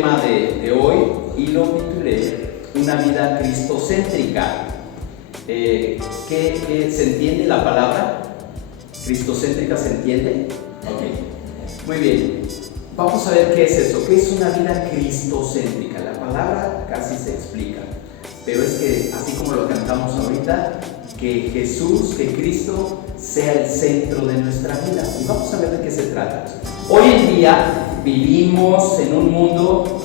tema de hoy y lo titulé Una vida cristocéntrica. ¿Qué se entiende la palabra? ¿Cristocéntrica se entiende? Ok, muy bien. Vamos a ver qué es eso, qué es una vida cristocéntrica. La palabra casi se explica, pero es que así como lo cantamos ahorita, que Jesús, que Cristo sea el centro de nuestra vida. Y vamos a ver de qué se trata. Hoy en día vivimos en un mundo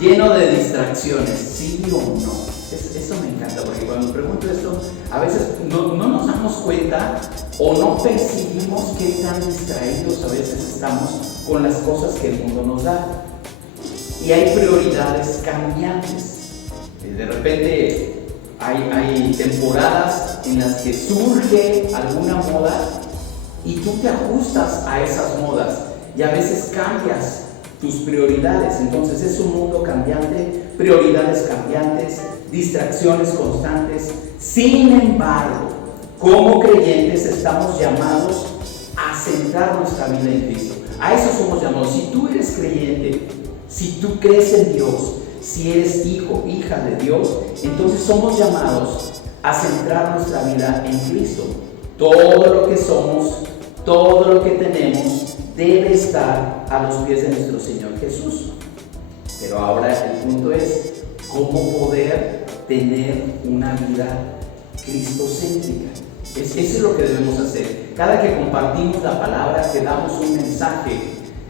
lleno de distracciones, ¿sí o no? Eso me encanta, porque cuando pregunto esto, a veces no nos damos cuenta o no percibimos qué tan distraídos a veces estamos con las cosas que el mundo nos da. Y hay prioridades cambiantes. De repente hay temporadas en las que surge alguna moda y tú te ajustas a esas modas y a veces cambias tus prioridades. Entonces es un mundo cambiante, prioridades cambiantes, distracciones constantes. Sin embargo, como creyentes estamos llamados a centrar nuestra vida en Cristo. A eso somos llamados. Si tú eres creyente, si tú crees en Dios, si eres hijo, hija de Dios, entonces somos llamados a centrar nuestra vida en Cristo. Todo lo que somos, todo lo que tenemos debe estar a los pies de nuestro Señor Jesús. Pero ahora el punto es cómo poder tener una vida cristocéntrica. Eso es lo que debemos hacer. Cada que compartimos la palabra, que damos un mensaje,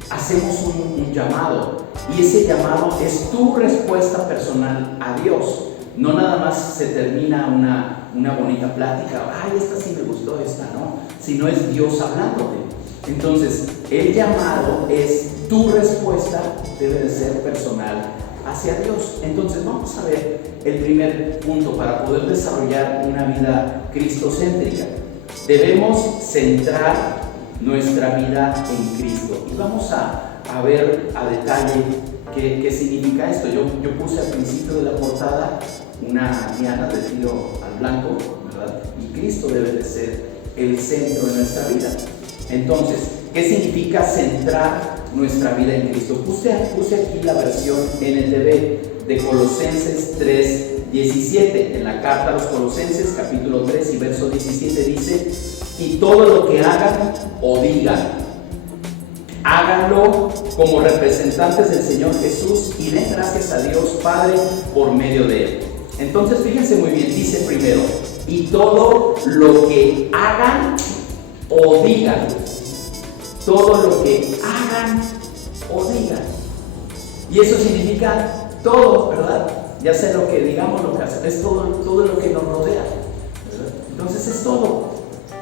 hacemos un llamado, y ese llamado es tu respuesta personal a Dios. No nada más se termina una bonita plática, ay, esta sí me gustó, esta no, sino es Dios hablándote. Entonces, el llamado es tu respuesta, debe de ser personal hacia Dios. Entonces, vamos a ver el primer punto para poder desarrollar una vida cristocéntrica. Debemos centrar nuestra vida en Cristo. Y vamos a ver a detalle qué significa esto. Yo puse al principio de la portada una diana de tiro al blanco, ¿verdad? Y Cristo debe de ser el centro de nuestra vida. Entonces, ¿qué significa centrar nuestra vida en Cristo? Puse aquí la versión NTV de Colosenses 3:17. En la carta a los Colosenses, capítulo 3 y verso 17 dice: y todo lo que hagan o digan, háganlo como representantes del Señor Jesús y den gracias a Dios Padre por medio de Él. Entonces, fíjense muy bien, dice primero, y todo lo que hagan o digan. Todo lo que hagan o digan. Y eso significa todo, ¿verdad? Ya sea lo que digamos, lo que hacemos, es todo lo que nos rodea, ¿verdad? Entonces es todo.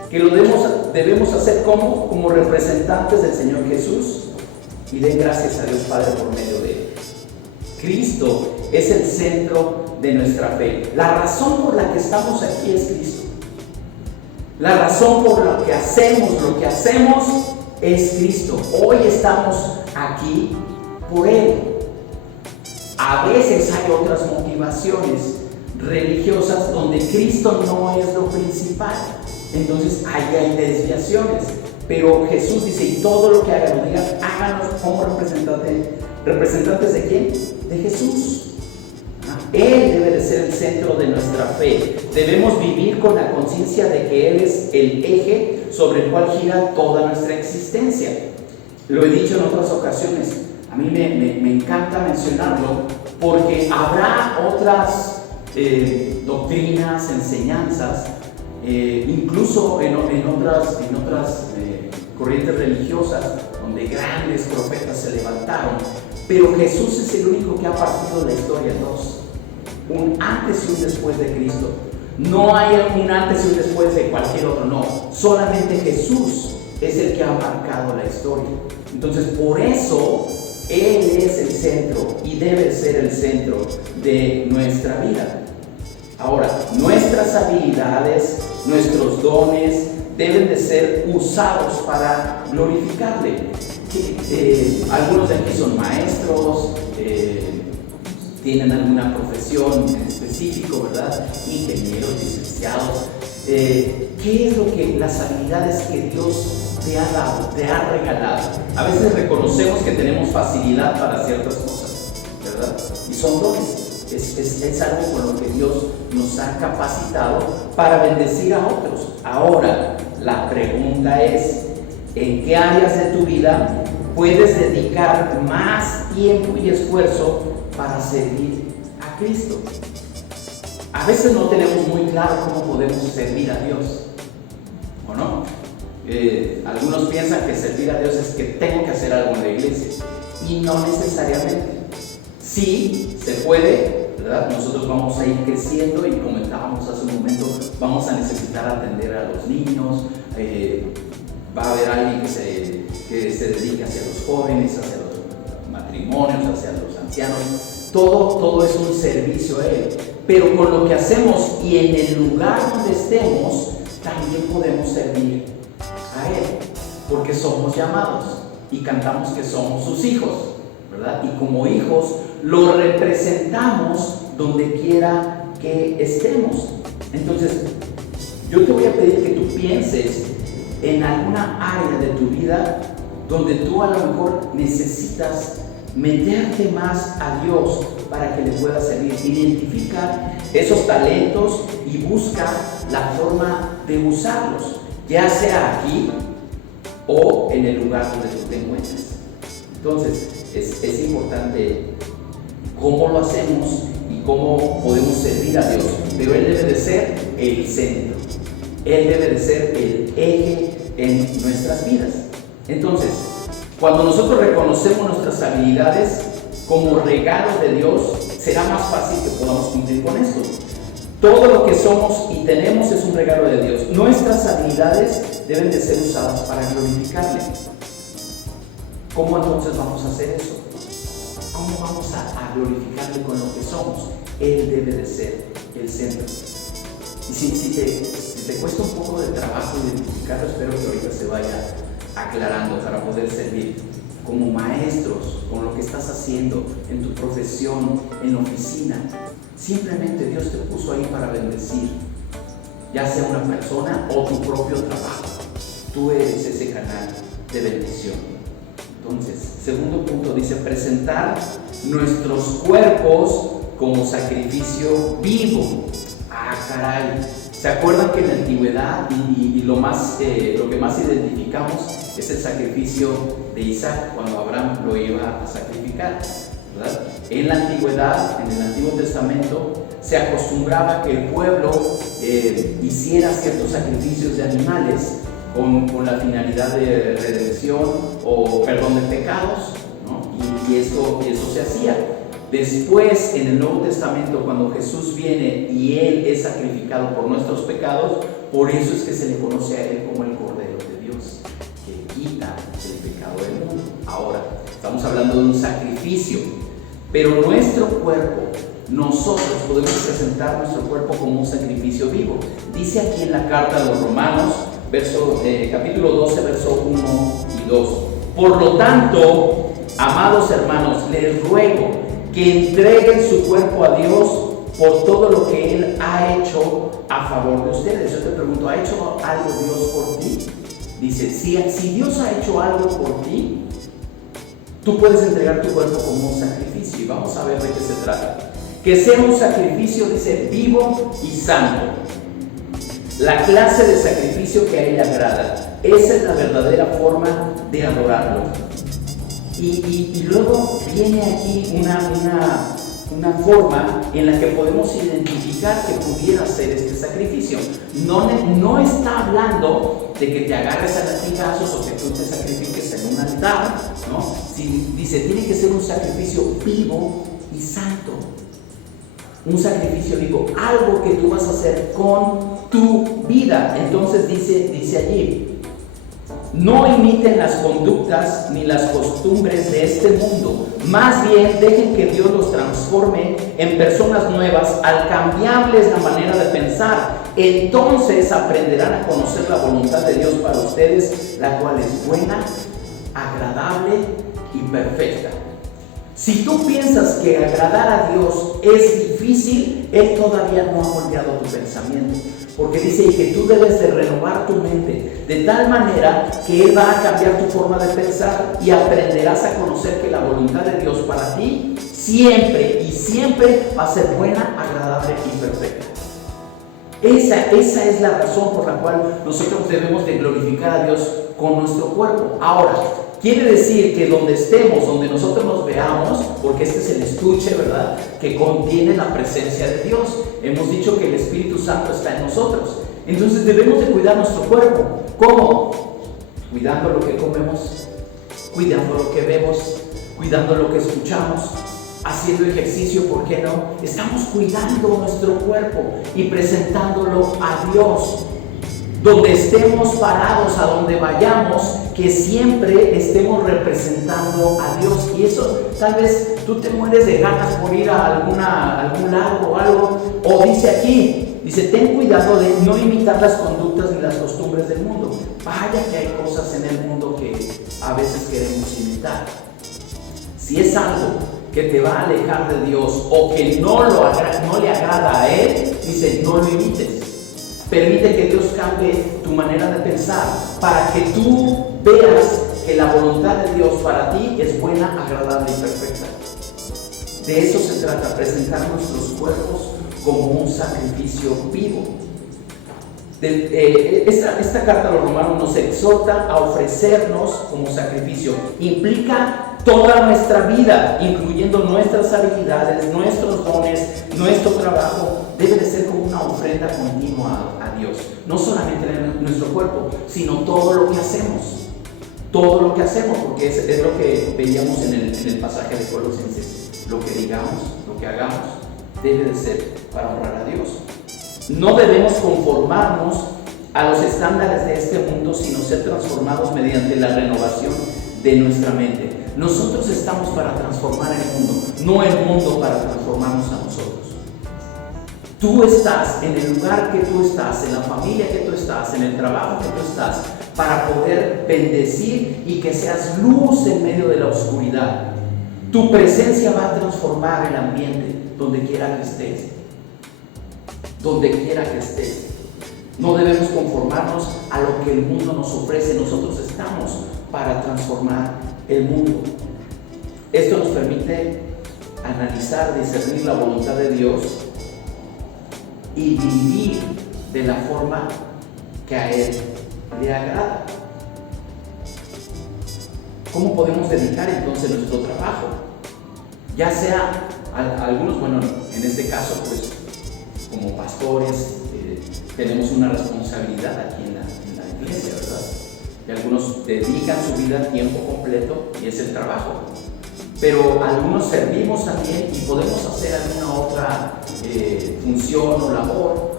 Que lo debemos hacer como representantes del Señor Jesús y den gracias a Dios Padre por medio de Él. Cristo es el centro de nuestra fe. La razón por la que estamos aquí es Cristo. La razón por la que hacemos lo que hacemos es Cristo. Hoy estamos aquí por Él. A veces hay otras motivaciones religiosas donde Cristo no es lo principal. Entonces ahí hay desviaciones. Pero Jesús dice, y todo lo que hagan o digan, háganlo como representantes ¿de quién? De Jesús. Él debe de ser el centro de nuestra fe. Debemos vivir con la conciencia de que Él es el eje sobre el cual gira toda nuestra existencia. Lo he dicho en otras ocasiones, a mí me encanta mencionarlo porque habrá otras doctrinas, enseñanzas, incluso en otras corrientes religiosas donde grandes profetas se levantaron, pero Jesús es el único que ha partido la historia en dos. Un antes y un después de Cristo. No hay un antes y un después de cualquier otro, no. Solamente Jesús es el que ha marcado la historia. Entonces, por eso, Él es el centro y debe ser el centro de nuestra vida. Ahora, nuestras habilidades, nuestros dones deben de ser usados para glorificarle. Algunos de aquí son maestros, tienen alguna profesión en específico, ¿verdad? Ingenieros, licenciados. ¿Qué es lo que las habilidades que Dios te ha dado, te ha regalado? A veces reconocemos que tenemos facilidad para ciertas cosas, y son dones. Es algo con lo que Dios nos ha capacitado para bendecir a otros. Ahora, la pregunta es, ¿en qué áreas de tu vida puedes dedicar más tiempo y esfuerzo para servir a Cristo? A veces no tenemos muy claro cómo podemos servir a Dios, ¿o no? Algunos piensan que servir a Dios es que tengo que hacer algo en la iglesia, y no necesariamente. Sí, se puede, ¿verdad? Nosotros vamos a ir creciendo y comentábamos hace un momento, vamos a necesitar atender a los niños, va a haber alguien que se dedique hacia los jóvenes, hacia los matrimonios, hacia los ancianos. Todo es un servicio a Él. Pero con lo que hacemos y en el lugar donde estemos, también podemos servir a Él, porque somos llamados y cantamos que somos sus hijos, ¿verdad? Y como hijos lo representamos donde quiera que estemos. Entonces, yo te voy a pedir que tú pienses en alguna área de tu vida donde tú a lo mejor necesitas meterte más a Dios para que le puedas servir. Identifica esos talentos y busca la forma de usarlos, ya sea aquí o en el lugar donde tú te encuentres. Entonces, es importante cómo lo hacemos y cómo podemos servir a Dios, pero Él debe de ser el centro, Él debe de ser el eje en nuestras vidas. Entonces, cuando nosotros reconocemos nuestras habilidades como regalo de Dios, será más fácil que podamos cumplir con esto. Todo lo que somos y tenemos es un regalo de Dios. Nuestras habilidades deben de ser usadas para glorificarle. ¿Cómo entonces vamos a hacer eso? ¿Cómo vamos a glorificarle con lo que somos? Él debe de ser el centro. Y si te cuesta un poco de trabajo identificarlo, espero que ahorita se vaya aclarando para poder servir como maestros, con lo que estás haciendo en tu profesión, en la oficina. Simplemente Dios te puso ahí para bendecir, ya sea una persona o tu propio trabajo. Tú eres ese canal de bendición. Entonces, segundo punto dice, presentar nuestros cuerpos como sacrificio vivo. Ah, caray. ¿Se acuerdan que en la antigüedad y lo que más identificamos es el sacrificio de Isaac cuando Abraham lo iba a sacrificar, ¿verdad? En la antigüedad, en el Antiguo Testamento, se acostumbraba que el pueblo hiciera ciertos sacrificios de animales con la finalidad de redención o perdón de pecados, ¿no? Y eso se hacía. Después, en el Nuevo Testamento, cuando Jesús viene y Él es sacrificado por nuestros pecados, por eso es que se le conoce a Él como el Cordero de Dios, que quita el pecado del mundo. Ahora, estamos hablando de un sacrificio, pero nuestro cuerpo, nosotros podemos presentar nuestro cuerpo como un sacrificio vivo. Dice aquí en la carta a los Romanos, capítulo 12, verso 1 y 2. Por lo tanto, amados hermanos, les ruego que entreguen su cuerpo a Dios por todo lo que Él ha hecho a favor de ustedes. Yo te pregunto, ¿ha hecho algo Dios por ti? Dice, si Dios ha hecho algo por ti, tú puedes entregar tu cuerpo como un sacrificio. Y vamos a ver de qué se trata. Que sea un sacrificio, dice, vivo y santo. La clase de sacrificio que a Él le agrada. Esa es la verdadera forma de adorarlo. Y luego viene aquí una forma en la que podemos identificar que pudiera ser este sacrificio. No está hablando de que te agarres a latigazos o que tú te sacrifiques en un altar, ¿no? Dice, tiene que ser un sacrificio vivo y santo. Un sacrificio vivo, algo que tú vas a hacer con tu vida. Entonces dice allí, no imiten las conductas ni las costumbres de este mundo, más bien dejen que Dios los transforme en personas nuevas al cambiarles la manera de pensar. Entonces aprenderán a conocer la voluntad de Dios para ustedes, la cual es buena, agradable y perfecta. Si tú piensas que agradar a Dios es difícil, Él todavía no ha moldeado tu pensamiento. Porque dice que tú debes de renovar tu mente de tal manera que Él va a cambiar tu forma de pensar y aprenderás a conocer que la voluntad de Dios para ti siempre y siempre va a ser buena, agradable y perfecta. Esa es la razón por la cual nosotros debemos de glorificar a Dios con nuestro cuerpo. Ahora, quiere decir que donde estemos, donde nosotros nos veamos, porque este es el estuche, ¿verdad?, que contiene la presencia de Dios. Hemos dicho que el Espíritu Santo está en nosotros. Entonces debemos de cuidar nuestro cuerpo. ¿Cómo? Cuidando lo que comemos, cuidando lo que vemos, cuidando lo que escuchamos, haciendo ejercicio, ¿por qué no? Estamos cuidando nuestro cuerpo y presentándolo a Dios. Donde estemos parados, a donde vayamos, que siempre estemos representando a Dios. Y eso, tal vez tú te mueres de ganas por ir a algún lago o algo. O dice aquí, dice, ten cuidado de no imitar las conductas ni las costumbres del mundo. Vaya que hay cosas en el mundo que a veces queremos imitar. Si es algo que te va a alejar de Dios o que no le agrada a Él, dice, no lo imites. Permite que Dios cambie tu manera de pensar para que tú veas que la voluntad de Dios para ti es buena, agradable y perfecta. De eso se trata, presentar nuestros cuerpos como un sacrificio vivo. Esta carta a los Romanos nos exhorta a ofrecernos como sacrificio. Implica toda nuestra vida, incluyendo nuestras habilidades, nuestros dones, nuestro trabajo. Debe de ser como una ofrenda continua a Dios. No solamente en nuestro cuerpo, sino todo lo que hacemos. Todo lo que hacemos, porque es lo que veíamos en el pasaje de Colosenses. Lo que digamos, lo que hagamos, debe de ser para honrar a Dios. No debemos conformarnos a los estándares de este mundo, sino ser transformados mediante la renovación de nuestra mente. Nosotros estamos para transformar el mundo, no el mundo para transformarnos a nosotros. Tú estás en el lugar que tú estás, en la familia que tú estás, en el trabajo que tú estás, para poder bendecir y que seas luz en medio de la oscuridad. Tu presencia va a transformar el ambiente donde quiera que estés. Donde quiera que estés. No debemos conformarnos a lo que el mundo nos ofrece. Nosotros estamos para transformar el mundo. Esto nos permite analizar, discernir la voluntad de Dios y vivir de la forma que a Él le agrada. ¿Cómo podemos dedicar entonces nuestro trabajo? Ya sea algunos, bueno, en este caso, pues como pastores, tenemos una responsabilidad aquí en la iglesia, ¿verdad? Y algunos dedican su vida a tiempo completo y es el trabajo. Pero algunos servimos también y podemos hacer alguna otra función o labor.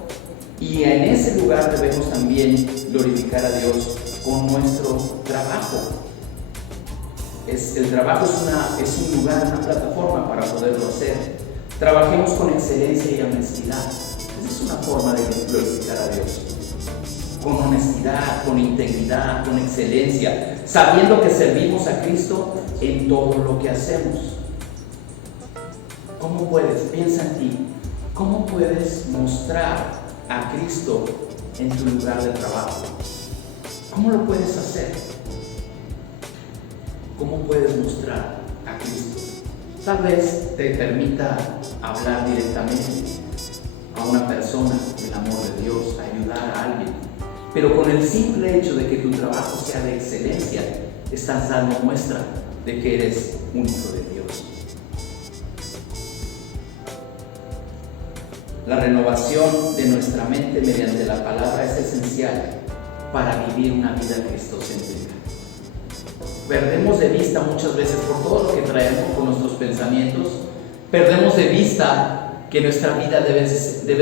Y en ese lugar debemos también glorificar a Dios con nuestro trabajo. El trabajo es un lugar, una plataforma para poderlo hacer. Trabajemos con excelencia y honestidad. Esa es una forma de glorificar a Dios. Con honestidad, con integridad, con excelencia, sabiendo que servimos a Cristo en todo lo que hacemos. ¿Cómo puedes? Piensa en ti. ¿Cómo puedes mostrar a Cristo en tu lugar de trabajo? ¿Cómo lo puedes hacer? ¿Cómo puedes mostrar a Cristo? Tal vez te permita hablar directamente a una persona del amor de Dios, ayudar a alguien. Pero con el simple hecho de que tu trabajo sea de excelencia, estás dando muestra de que eres un hijo de Dios. La renovación de nuestra mente mediante la palabra es esencial para vivir una vida cristocéntrica. Perdemos de vista muchas veces, por todo lo que traemos con nuestros pensamientos, perdemos de vista que nuestra vida debe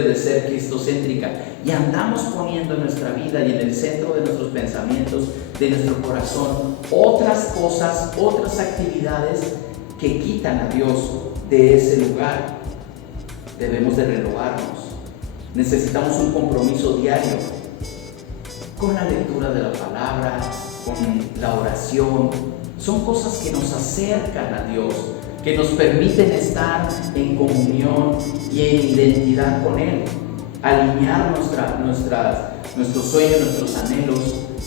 de ser cristocéntrica y andamos poniendo en nuestra vida y en el centro de nuestros pensamientos, de nuestro corazón, otras cosas, otras actividades que quitan a Dios de ese lugar. Debemos de renovarnos. Necesitamos un compromiso diario con la lectura de la palabra, con la oración. Son cosas que nos acercan a Dios, que nos permiten estar en comunión y en identidad con Él, alinear nuestros sueños, nuestros anhelos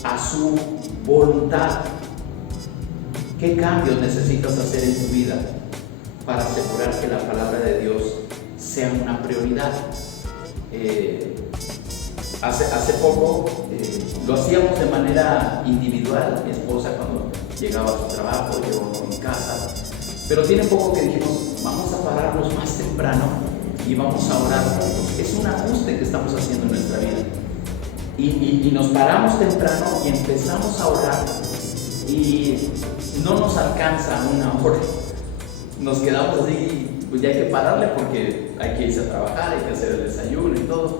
a su voluntad. ¿Qué cambios necesitas hacer en tu vida para asegurar que la palabra de Dios sea una prioridad? Hace poco lo hacíamos de manera individual, mi esposa cuando llegaba a su trabajo, yo en casa, pero tiene poco que dijimos, vamos a pararnos más temprano y vamos a orar juntos. Es un ajuste que estamos haciendo en nuestra vida. Y nos paramos temprano y empezamos a orar y no nos alcanza una hora. Nos quedamos así, pues ya hay que pararle porque hay que irse a trabajar, hay que hacer el desayuno y todo.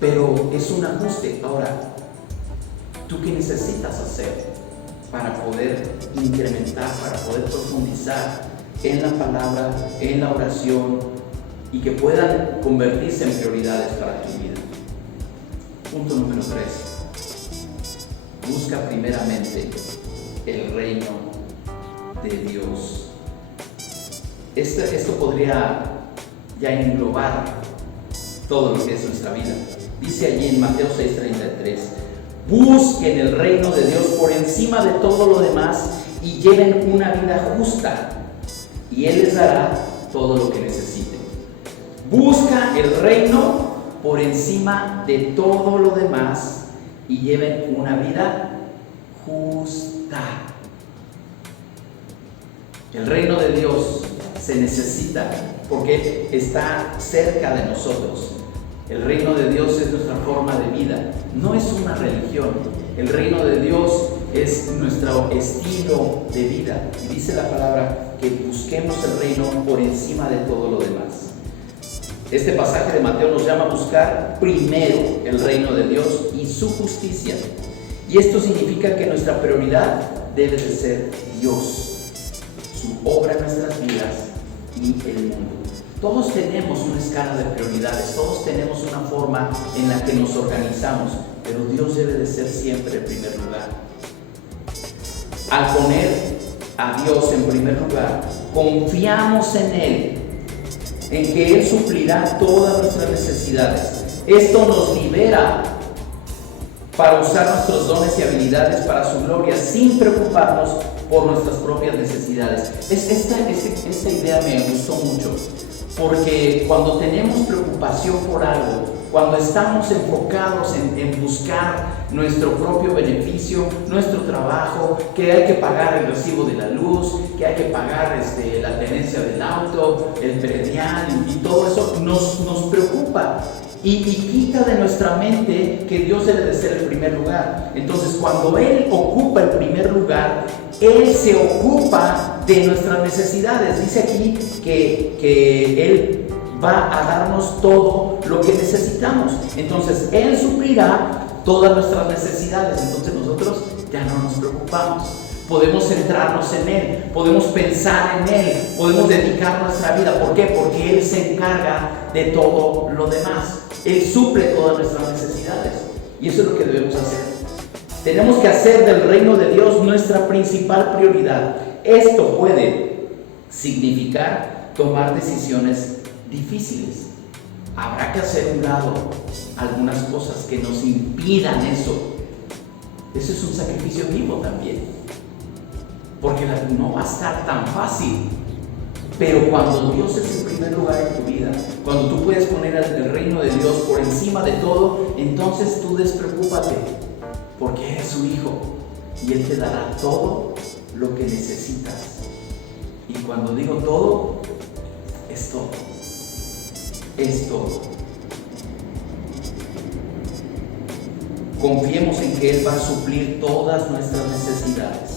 Pero es un ajuste. Ahora, ¿tú qué necesitas hacer para poder incrementar, para poder profundizar en la palabra, en la oración y que puedan convertirse en prioridades para tu vida? Punto número 3. Busca primeramente el reino de Dios. Esto podría ya englobar todo lo que es nuestra vida. Dice allí en Mateo 6:33, busquen el reino de Dios por encima de todo lo demás y lleven una vida justa y Él les dará todo lo que necesiten. Busca el reino por encima de todo lo demás y lleven una vida justa. El reino de Dios se necesita porque está cerca de nosotros. El reino de Dios es nuestra forma de vida, no es una religión. El reino de Dios es nuestro estilo de vida. Y dice la palabra que busquemos el reino por encima de todo lo demás. Este pasaje de Mateo nos llama a buscar primero el reino de Dios y su justicia. Y esto significa que nuestra prioridad debe de ser Dios, su obra en nuestras vidas y el mundo. Todos tenemos una escala de prioridades, todos tenemos una forma en la que nos organizamos, pero Dios debe de ser siempre el primer lugar. Al poner a Dios en primer lugar, confiamos en Él, en que Él suplirá todas nuestras necesidades. Esto nos libera para usar nuestros dones y habilidades para su gloria, sin preocuparnos por nuestras propias necesidades. Esta idea me gustó mucho. Porque cuando tenemos preocupación por algo, cuando estamos enfocados en buscar nuestro propio beneficio, nuestro trabajo, que hay que pagar el recibo de la luz, que hay que pagar la tenencia del auto, el predial y todo eso, nos preocupa y quita de nuestra mente que Dios debe de ser el primer lugar. Entonces, cuando Él ocupa el primer lugar, Él se ocupa de nuestras necesidades. Dice aquí que Él va a darnos todo lo que necesitamos. Entonces, Él suplirá todas nuestras necesidades. Entonces, nosotros ya no nos preocupamos. Podemos centrarnos en Él, podemos pensar en Él, podemos dedicar nuestra vida. ¿Por qué? Porque Él se encarga de todo lo demás. Él suple todas nuestras necesidades. Y eso es lo que debemos hacer. Tenemos que hacer del reino de Dios nuestra principal prioridad. Esto puede significar tomar decisiones difíciles. Habrá que hacer a un lado algunas cosas que nos impidan eso. Eso es un sacrificio vivo también, porque no va a estar tan fácil. Pero cuando Dios es el primer lugar en tu vida, cuando tú puedes poner el reino de Dios por encima de todo, entonces tú despreocúpate, porque eres su hijo y Él te dará todo lo que necesitas. Y cuando digo todo, es todo. Es todo. Confiemos en que Él va a suplir todas nuestras necesidades.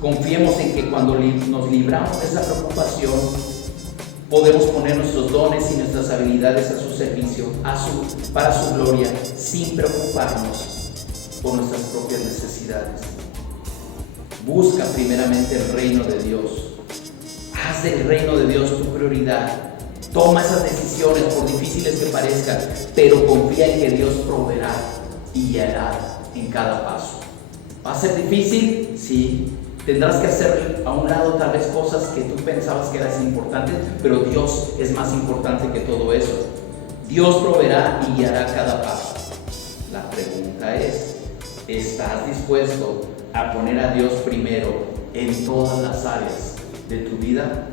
Confiemos en que cuando nos libramos de esa preocupación, podemos poner nuestros dones y nuestras habilidades a su servicio, para su gloria, sin preocuparnos por nuestras propias necesidades. Busca primeramente el reino de Dios. Haz del reino de Dios tu prioridad. Toma esas decisiones, por difíciles que parezcan, pero confía en que Dios proveerá y guiará en cada paso. ¿Va a ser difícil? Sí, Tendrás que hacer a un lado tal vez cosas que tú pensabas que eran importantes, pero Dios es más importante que todo eso. Dios proveerá y guiará cada paso. La pregunta es, ¿estás dispuesto a poner a Dios primero en todas las áreas de tu vida?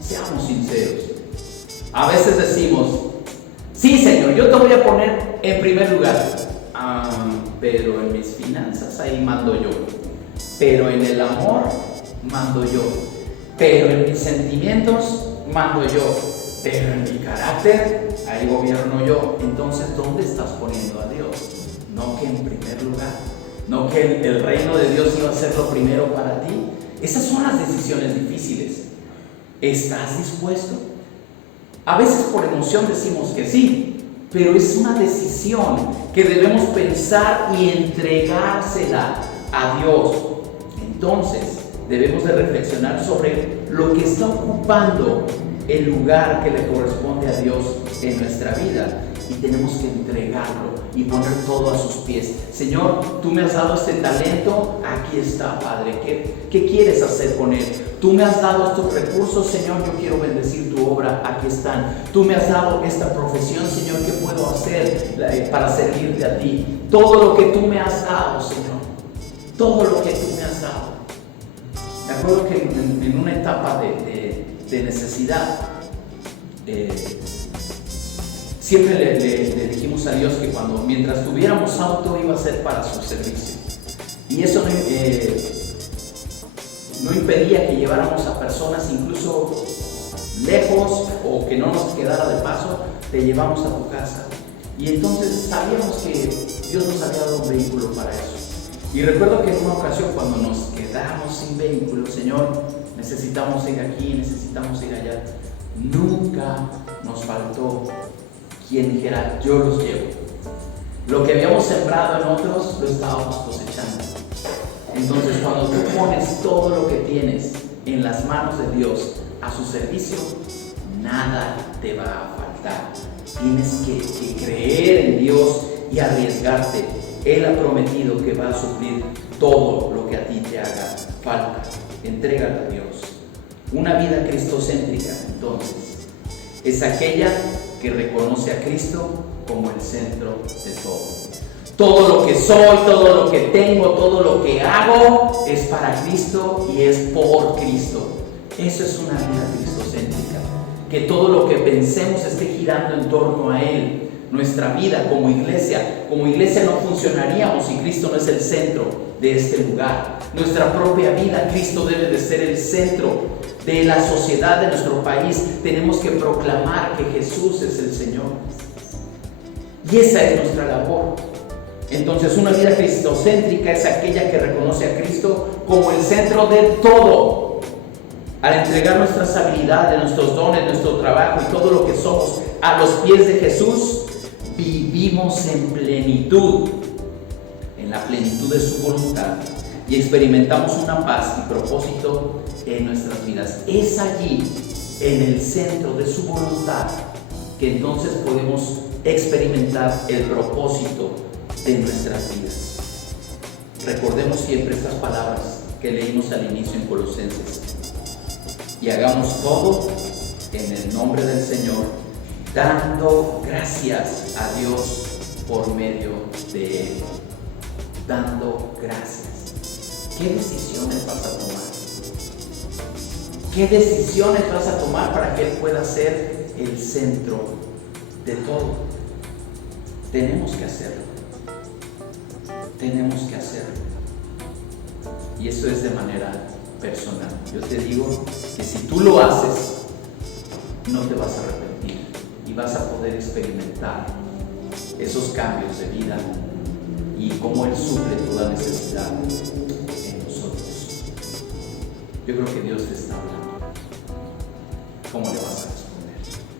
Seamos sinceros. A veces decimos, sí, Señor, yo te voy a poner en primer lugar, pero en mis finanzas ahí mando yo, pero en el amor mando yo, pero en mis sentimientos mando yo, pero en mi carácter ahí gobierno yo. Entonces, ¿dónde estás poniendo a Dios? No que en primer lugar, no que el reino de Dios iba a ser lo primero para ti. Esas son las decisiones difíciles. ¿Estás dispuesto? A veces por emoción decimos que sí, pero es una decisión que debemos pensar y entregársela a Dios. Entonces, debemos de reflexionar sobre lo que está ocupando el lugar que le corresponde a Dios en nuestra vida, y tenemos que entregarlo y poner todo a sus pies. Señor, tú me has dado este talento, aquí está, Padre. ¿Qué quieres hacer con él? Tú me has dado estos recursos, Señor, yo quiero bendecir tu obra, aquí están. Tú me has dado esta profesión, Señor, ¿qué puedo hacer para servirte a ti? Todo lo que tú me has dado, Señor, todo lo que tú me has dado. Me acuerdo que en una etapa de necesidad, siempre le dijimos a Dios que mientras tuviéramos auto iba a ser para su servicio. Y eso no impedía que lleváramos a personas incluso lejos, o que no nos quedara de paso, te llevamos a tu casa. Y entonces sabíamos que Dios nos había dado un vehículo para eso. Y recuerdo que en una ocasión, cuando nos quedamos sin vehículo, Señor, necesitamos ir aquí, necesitamos ir allá, nunca nos faltó quien dijera, yo los llevo. Lo que habíamos sembrado en otros, lo estábamos cosechando. Entonces, cuando tú pones todo lo que tienes en las manos de Dios a su servicio, nada te va a faltar. Tienes que creer en Dios y arriesgarte. Él ha prometido que va a suplir todo lo que a ti te haga falta. Entrégala a Dios. Una vida cristocéntrica, entonces, es aquella que reconoce a Cristo como el centro de todo. Todo lo que soy, todo lo que tengo, todo lo que hago es para Cristo y es por Cristo. Eso es una vida cristocéntrica. Que todo lo que pensemos esté girando en torno a Él. Nuestra vida como iglesia no funcionaríamos si Cristo no es el centro de este lugar. Nuestra propia vida, Cristo debe de ser el centro de la sociedad de nuestro país. Tenemos que proclamar que Jesús es el Señor. Y esa es nuestra labor. Entonces, una vida cristocéntrica es aquella que reconoce a Cristo como el centro de todo. Al entregar nuestras habilidades, nuestros dones, nuestro trabajo y todo lo que somos a los pies de Jesús, vivimos en plenitud, en la plenitud de su voluntad, y experimentamos una paz y propósito en nuestras vidas. Es allí, en el centro de su voluntad, que entonces podemos experimentar el propósito de nuestras vidas. Recordemos siempre estas palabras que leímos al inicio en Colosenses: y hagamos todo en el nombre del Señor, dando gracias a Dios por medio de Él. Dando gracias. ¿Qué decisiones vas a tomar? ¿Qué decisiones vas a tomar para que Él pueda ser el centro de todo? Tenemos que hacerlo. Tenemos que hacerlo. Y eso es de manera personal. Yo te digo que si tú lo haces, no te vas a arrepentir y vas a poder experimentar esos cambios de vida y cómo Él suple toda necesidad en nosotros. Yo creo que Dios te está hablando.